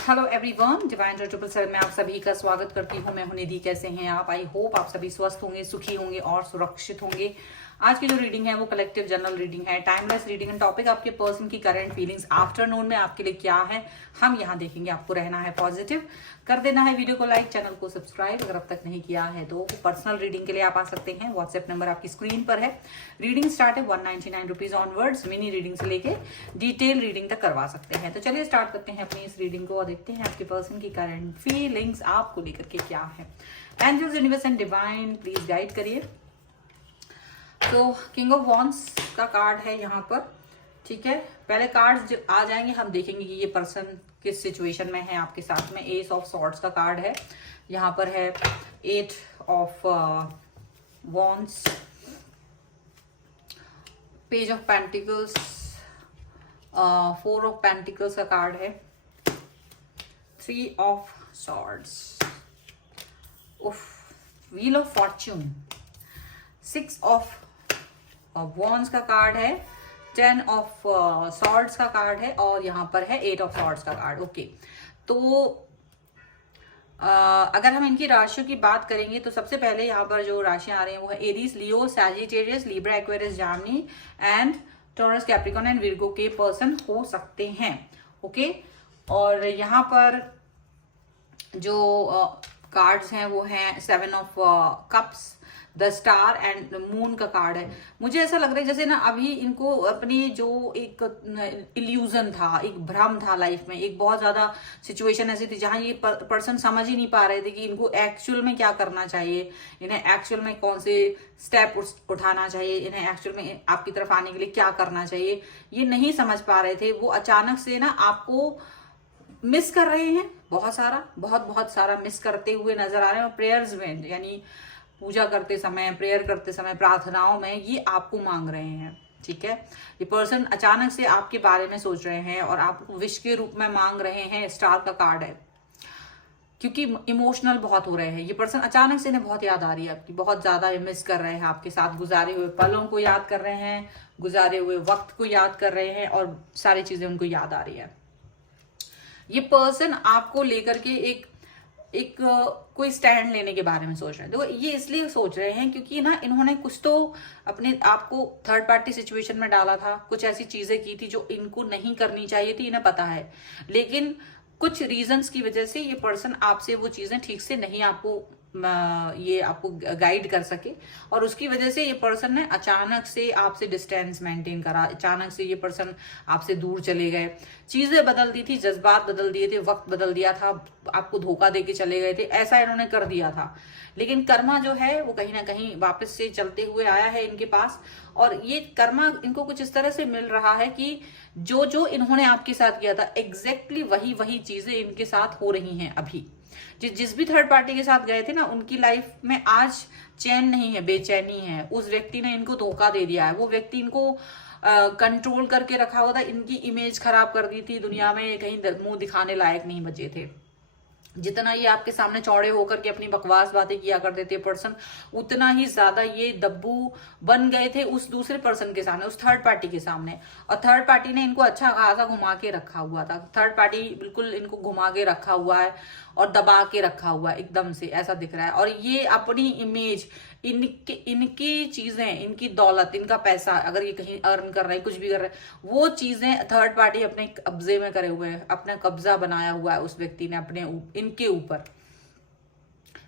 Hello everyone, divine 777 में आप सभी का स्वागत करती हूँ। मैं हूं निधि। कैसे हैं आप? आई होप आप सभी स्वस्थ होंगे, सुखी होंगे और सुरक्षित होंगे। आज की जो रीडिंग है वो कलेक्टिव जनरल रीडिंग है, टाइमलेस रीडिंग। टॉपिक आपके पर्सन की करंट फीलिंग्स आफ्टरनून में आपके लिए क्या है, हम यहाँ देखेंगे। आपको रहना है पॉजिटिव, कर देना है वीडियो को लाइक, चैनल को सब्सक्राइब अगर अब तक नहीं किया है तो। पर्सनल रीडिंग के लिए आप आ सकते हैं, व्हाट्सएप नंबर आपकी स्क्रीन पर है। रीडिंग स्टार्ट है 199 रुपीज ऑनवर्ड्स। मिनी रीडिंग से लेके डिटेल रीडिंग तक करवा सकते हैं। तो चलिए स्टार्ट करते हैं अपनी इस रीडिंग को और देखते हैं आपके पर्सन की करंट फीलिंग्स आपको लेकर के क्या है। Angels, universe and divine please guide करिए। तो किंग ऑफ वॉन्ड्स का कार्ड है यहाँ पर, ठीक है। पहले कार्ड्स आ जाएंगे, हम देखेंगे कि ये पर्सन किस सिचुएशन में है आपके साथ में। एस ऑफ सॉर्ड्स का कार्ड है यहाँ पर, है 8 of wands, page of pentacles, 4 of pentacles का कार्ड है, 3 of swords, wheel of Fortune, 6 of wands का कार्ड है, 10 ऑफ सॉर्ड्स का कार्ड है और यहाँ पर है 8 ऑफ सॉर्ड्स का कार्ड। ओके, तो अगर हम इनकी राशियों की बात करेंगे तो सबसे पहले यहाँ पर जो राशियां आ रही हैं वो है Aries, Leo, Sagittarius, Libra, Aquarius, Gemini and taurus, Capricorn and Virgo के पर्सन हो सकते हैं। ओके, और यहाँ पर जो कार्ड्स हैं वो हैं 7 of cups, the star and moon का कार्ड है। मुझे ऐसा लग रहा है जैसे ना अभी इनको अपनी जो एक इल्यूजन था, एक भ्रम था लाइफ में, एक बहुत ज्यादा सिचुएशन ऐसी थी जहां ये पर्सन समझ ही नहीं पा रहे थे कि इनको एक्चुअल में क्या करना चाहिए, इन्हें एक्चुअल में कौन से स्टेप उठाना चाहिए, इन्हें एक्चुअल में आपकी तरफ आने के लिए क्या करना चाहिए, ये नहीं समझ पा रहे थे। वो अचानक से ना आपको मिस कर रहे हैं, बहुत सारा मिस करते हुए नजर आ रहे हैं। और प्रेयर्स में, यानी पूजा करते समय, प्रेयर करते समय, प्रार्थनाओं में ये आपको मांग रहे हैं, ठीक है। ये पर्सन अचानक से आपके बारे में सोच रहे हैं और आपको विश के रूप में मांग रहे हैं। स्टार का कार्ड है, क्योंकि इमोशनल बहुत हो रहे हैं ये पर्सन। अचानक से इन्हें बहुत याद आ रही है आपकी, बहुत ज्यादा मिस कर रहे हैं, आपके साथ गुजारे हुए पलों को याद कर रहे हैं, गुजारे हुए वक्त को याद कर रहे हैं और सारी चीजें उनको याद आ रही है। ये पर्सन आपको लेकर के एक कोई स्टैंड लेने के बारे में सोच रहे हैं। देखो, ये इसलिए सोच रहे हैं क्योंकि ना इन्होंने कुछ तो अपने आप को थर्ड पार्टी सिचुएशन में डाला था, कुछ ऐसी चीजें की थी जो इनको नहीं करनी चाहिए थी, इन्हें पता है। लेकिन कुछ रीजंस की वजह से ये पर्सन आपसे वो चीजें ठीक से नहीं आपको गाइड कर सके और उसकी वजह से ये पर्सन ने अचानक से आपसे डिस्टेंस मेंटेन करा। अचानक से ये पर्सन आपसे दूर चले गए, चीजें बदल दी थी, जज्बात बदल दिए थे, वक्त बदल दिया था, आपको धोखा देके चले गए थे, ऐसा इन्होंने कर दिया था। लेकिन कर्मा जो है वो कहीं ना कहीं वापस से चलते हुए आया है इनके पास। और ये कर्मा इनको कुछ इस तरह से मिल रहा है कि जो जो इन्होंने आपके साथ किया था एग्जैक्टली वही चीजें इनके साथ हो रही हैं अभी। जिस भी थर्ड पार्टी के साथ गए थे ना, उनकी लाइफ में आज चैन नहीं है, बेचैनी है। उस व्यक्ति ने इनको धोखा दे दिया है, वो व्यक्ति इनको कंट्रोल करके रखा हुआ था, इनकी इमेज खराब कर दी थी, दुनिया में कहीं मुंह दिखाने लायक नहीं बचे थे। जितना ये आपके सामने चौड़े होकर के अपनी बकवास बातें किया करते थे पर्सन, उतना ही ज्यादा ये दब्बू बन गए थे उस दूसरे पर्सन के सामने, उस थर्ड पार्टी के सामने। और थर्ड पार्टी ने इनको अच्छा खासा घुमा के रखा हुआ था। थर्ड पार्टी बिल्कुल इनको घुमा के रखा हुआ है और दबा के रखा हुआ है, एकदम से ऐसा दिख रहा है। और ये अपनी इमेज, इनकी चीजें, इनकी दौलत, इनका पैसा, अगर ये कहीं अर्न कर रहे हैं, कुछ भी कर रहे हैं, वो चीजें थर्ड पार्टी अपने कब्जे में करे हुए है, अपना कब्जा बनाया हुआ है उस व्यक्ति ने अपने इनके ऊपर।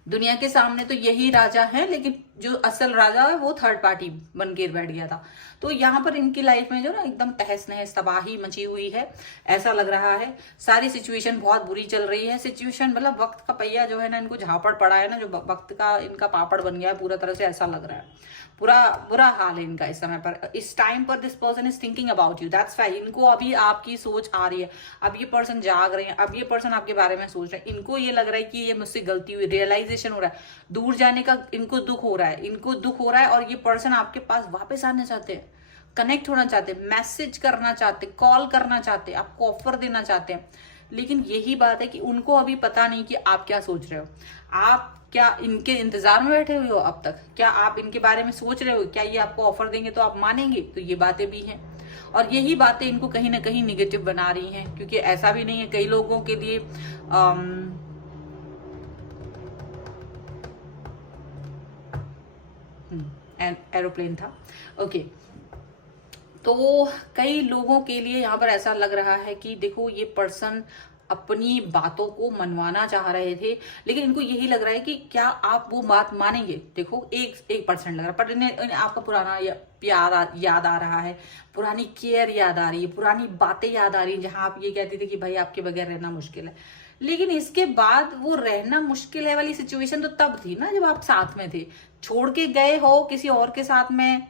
दुनिया के सामने तो यही राजा है, लेकिन जो असल राजा है वो थर्ड पार्टी बन के बैठ गया था। तो यहाँ पर इनकी लाइफ में जो ना एकदम तहस नहस, तबाही मची हुई है, ऐसा लग रहा है। सारी सिचुएशन बहुत बुरी चल रही है। सिचुएशन मतलब वक्त का पहिया जो है ना, इनको झापड़ पड़ा है ना, जो वक्त का इनका पापड़ बन गया है पूरा तरह से, ऐसा लग रहा है। बुरा हाल है इनका इस समय पर। इस टाइम पर this person is thinking about you, that's why इनको अभी आपकी सोच आ रही है। अब ये पर्सन जाग रहे हैं, अब ये पर्सन आपके बारे में सोच रहे हैं। इनको ये लग रहा है कि ये मुझसे गलती हुई, रियलाइजेशन हो रहा है, दूर जाने का इनको दुख हो रहा है, और ये पर्सन आपके पास वापस आना चाहते हैं, कनेक्ट होना चाहते हैं, मैसेज करना चाहते, कॉल करना चाहते, आपको ऑफर देना चाहते हैं। लेकिन यही बात है कि उनको अभी पता नहीं कि आप क्या सोच रहे हो। आप क्या इनके इंतजार में बैठे हुए हो अब तक? क्या आप इनके बारे में सोच रहे हो? क्या ये आपको ऑफर देंगे तो आप मानेंगे? तो ये बातें भी हैं। और यही बातें इनको कहीं ना कहीं निगेटिव बना रही हैं, क्योंकि ऐसा भी नहीं है, कई लोगों के लिए एरोप्लेन था, ओके। तो कई लोगों के लिए यहाँ पर ऐसा लग रहा है कि देखो ये पर्सन अपनी बातों को मनवाना चाह रहे थे, लेकिन इनको यही लग रहा है कि क्या आप वो बात मानेंगे। देखो 1% लग रहा है, पर इन्हें आपका पुराना प्यार याद आ रहा है, पुरानी केयर याद आ रही है, पुरानी बातें याद आ रही है, जहां आप ये कहते थे कि भाई आपके बगैर रहना मुश्किल है। लेकिन इसके बाद वो रहना मुश्किल है वाली सिचुएशन तो तब थी ना जब आप साथ में थे। छोड़ के गए हो किसी और के साथ में,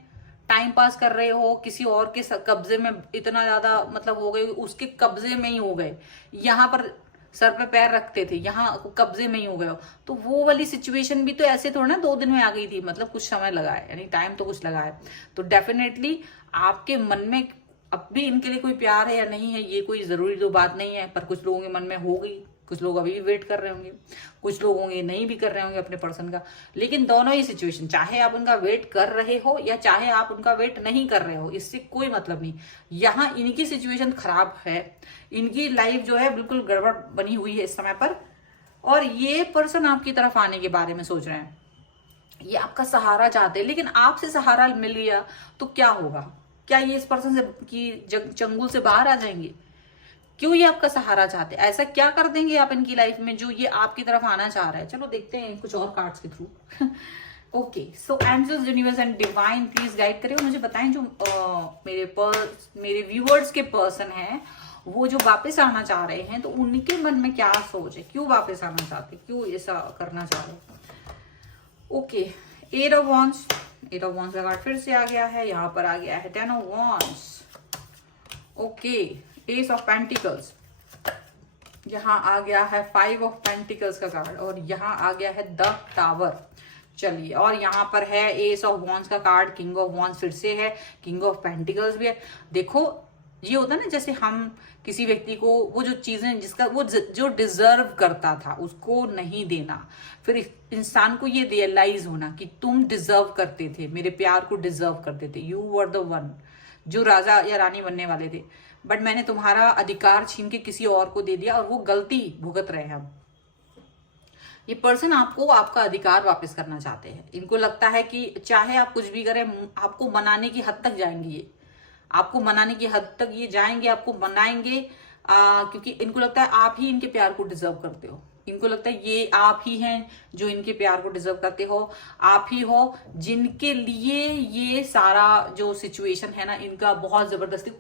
टाइम पास कर रहे हो, किसी और के कब्जे में इतना ज्यादा मतलब हो गए, उसके कब्जे में ही हो गए, यहाँ पर सर पे पैर रखते थे, यहाँ कब्जे में ही हो गए हो। तो वो वाली सिचुएशन भी तो ऐसे थोड़ा ना 2 दिन में आ गई थी, मतलब कुछ समय लगा है, यानी टाइम तो कुछ लगा है। तो डेफिनेटली आपके मन में अब भी इनके लिए कोई प्यार है या नहीं है, ये कोई जरूरी तो बात नहीं है, पर कुछ लोगों के मन में हो गई, कुछ लोग अभी भी वेट कर रहे होंगे, कुछ लोग होंगे नहीं भी कर रहे होंगे अपने पर्सन का। लेकिन दोनों ही सिचुएशन, चाहे आप उनका वेट कर रहे हो या चाहे आप उनका वेट नहीं कर रहे हो, इससे कोई मतलब नहीं। यहाँ इनकी सिचुएशन खराब है, इनकी लाइफ जो है बिल्कुल गड़बड़ बनी हुई है इस समय पर, और ये पर्सन आपकी तरफ आने के बारे में सोच रहे हैं, ये आपका सहारा चाहते हैं। लेकिन आपसे सहारा मिल गया तो क्या होगा, क्या ये इस पर्सन से की चंगुल से बाहर आ जाएंगे? क्यों ये आपका सहारा चाहते हैं? ऐसा क्या कर देंगे आप इनकी लाइफ में जो ये आपकी तरफ आना चाह रहा है? चलो देखते हैं कुछ और कार्ड्स के through. Okay, so angels, universe and divine please guide करें और मुझे बताएं जो मेरे व्यूअर्स के पर्सन हैं वो जो वापस आना चाह रहे हैं, तो उनके मन में क्या सोच है, क्यों वापस आना चाहते, क्यों ऐसा करना चाह रहे हैं। Okay, 8 of wands, 8 of wands का कार्ड फिर से आ गया है, यहाँ पर आ गया है 10 of wands. Okay, S of pentacles, यहाँ आ गया है 5 ऑफ पेंटिकल्स का कार्ड, और यहाँ आ गया है द टावर। चलिए, और यहाँ पर है एस ऑफ वॉन्ड्स का कार्ड, किंग ऑफ वॉन्ड्स फिर से है, किंग ऑफ पेंटिकल्स भी है। देखो ये होता है ना, जैसे हम किसी व्यक्ति को वो जो चीजें जिसका वो जो डिजर्व करता था उसको नहीं देना, फिर इंसान को ये रियलाइज होना कि तुम डिजर्व करते थे, मेरे प्यार को डिजर्व करते थे, यू वर द वन जो राजा या रानी बनने वाले थे, बट मैंने तुम्हारा अधिकार छीन के किसी और को दे दिया और वो गलती भुगत रहे हैं हम। ये पर्सन आपको आपका अधिकार वापस करना चाहते हैं। इनको लगता है कि चाहे आप कुछ भी करें, आपको मनाने की हद तक जाएंगे, ये आपको मनाने की हद तक ये जाएंगे, आपको मनाएंगे, क्योंकि इनको लगता है आप ही इनके प्यार को डिजर्व करते हो। इनको लगता है ये आप ही हैं जो इनके प्यार को डिजर्व करते हो, आप ही हो जिनके लिए ये सारा जो सिचुएशन है ना इनका बहुत जबरदस्ती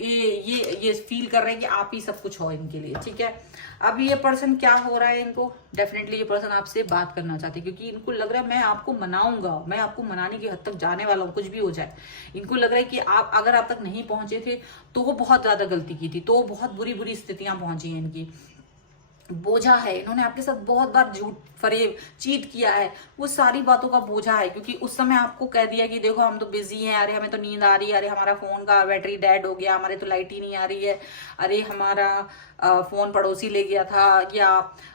ये फील कर रहे हैं कि आप ही सब कुछ हो इनके लिए, ठीक है। अब ये पर्सन क्या हो रहा है, इनको डेफिनेटली ये पर्सन आपसे बात करना चाहते हैं, क्योंकि इनको लग रहा है मैं आपको मनाऊंगा, मैं आपको मनाने की हद तक जाने वाला हूँ, कुछ भी हो जाए। इनको लग रहा है कि आप अगर आप तक नहीं पहुंचे थे तो वो बहुत ज्यादा गलती की थी, तो बहुत बुरी बुरी स्थितियां पहुंची हैं इनकी, बोझा है, इन्होंने आपके साथ बहुत बार झूठ फरेब चीट किया है, वो सारी बातों का बोझा है। क्योंकि उस समय आपको कह दिया कि देखो हम तो बिजी हैं, अरे हमें तो नींद आ रही है, अरे हमारा फोन का बैटरी डेड हो गया, हमारे तो लाइट ही नहीं आ रही है, अरे हमारा फोन पड़ोसी ले गया था, या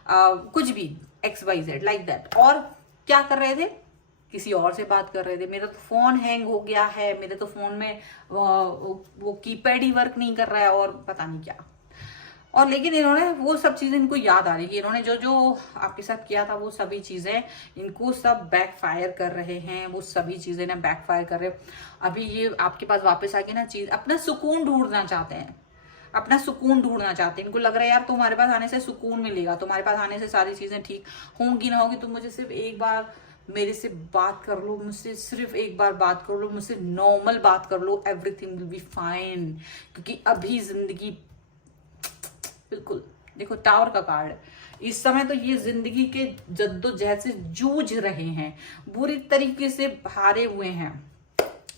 कुछ भी XYZ लाइक दैट। और क्या कर रहे थे, किसी और से बात कर रहे थे, मेरा तो फोन हैंग हो गया है, मेरे तो फोन में वो कीपैड ही वर्क नहीं कर रहा है, और पता नहीं क्या। और लेकिन इन्होंने वो सब चीजें इनको याद आ रही है, इन्होंने जो जो आपके साथ किया था वो सभी चीजें इनको सब बैकफायर कर रहे हैं, वो सभी चीजें ना बैकफायर कर रहे हैं। अभी ये आपके पास वापस आके ना चीज अपना सुकून ढूंढना चाहते हैं, अपना सुकून ढूंढना चाहते हैं। इनको लग रहा है यार तुम्हारे पास आने से सुकून मिलेगा, तुम्हारे पास आने से सारी चीजें ठीक होंगी ना होगी, तुम मुझे सिर्फ एक बार मेरे से बात कर लो, मुझसे सिर्फ एक बार बात कर लो, मुझसे नॉर्मल बात कर लो, एवरीथिंग विल बी फाइन। क्योंकि अभी जिंदगी बिल्कुल, देखो टावर का कार्ड है, इस समय तो ये जिंदगी के जद्दोजहद से जूझ रहे हैं, बुरी तरीके से हारे हुए हैं,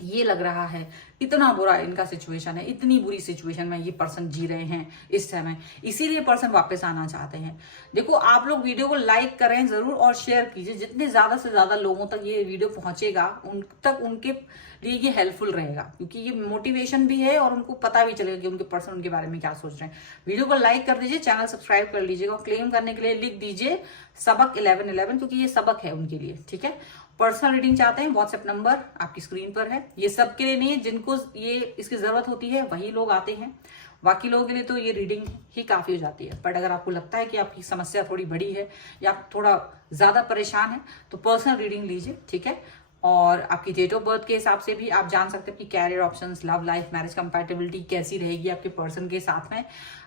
ये लग रहा है। इतना बुरा इनका सिचुएशन है, इतनी बुरी सिचुएशन में ये पर्सन जी रहे हैं इस समय, इसीलिए पर्सन वापस आना चाहते हैं। देखो आप लोग वीडियो को लाइक करें जरूर और शेयर कीजिए, जितने ज्यादा से ज्यादा लोगों तक ये वीडियो पहुंचेगा उन तक उनके लिए ये हेल्पफुल रहेगा, क्योंकि ये मोटिवेशन भी है और उनको पता भी चलेगा कि उनके पर्सन उनके बारे में क्या सोच रहे हैं। वीडियो को लाइक कर दीजिए, चैनल सब्सक्राइब कर लीजिएगा, क्लेम करने के लिए लिख दीजिए सबक 1111, क्योंकि ये सबक है उनके लिए, ठीक है। पर्सनल रीडिंग चाहते हैं, व्हाट्सएप नंबर आपकी स्क्रीन पर है। ये सबके लिए नहीं है, जिनको ये इसकी जरूरत होती है वही लोग आते हैं, बाकी लोगों के लिए तो ये रीडिंग ही काफी हो जाती है। बट अगर आपको लगता है कि आपकी समस्या थोड़ी बड़ी है या आप थोड़ा ज्यादा परेशान है तो पर्सनल रीडिंग लीजिए, ठीक है। और आपकी डेट ऑफ बर्थ के हिसाब से भी आप जान सकते हैं कि career options, love life, marriage compatibility कैसी रहेगी आपके पर्सन के साथ में।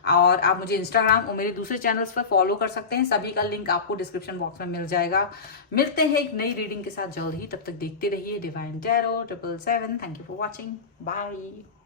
और आप मुझे इंस्टाग्राम और मेरे दूसरे चैनल्स पर फॉलो कर सकते हैं, सभी का लिंक आपको डिस्क्रिप्शन बॉक्स में मिल जाएगा। मिलते हैं एक नई रीडिंग के साथ जल्द ही, तब तक देखते रहिए divine tarot 777। Thank you for watching, bye.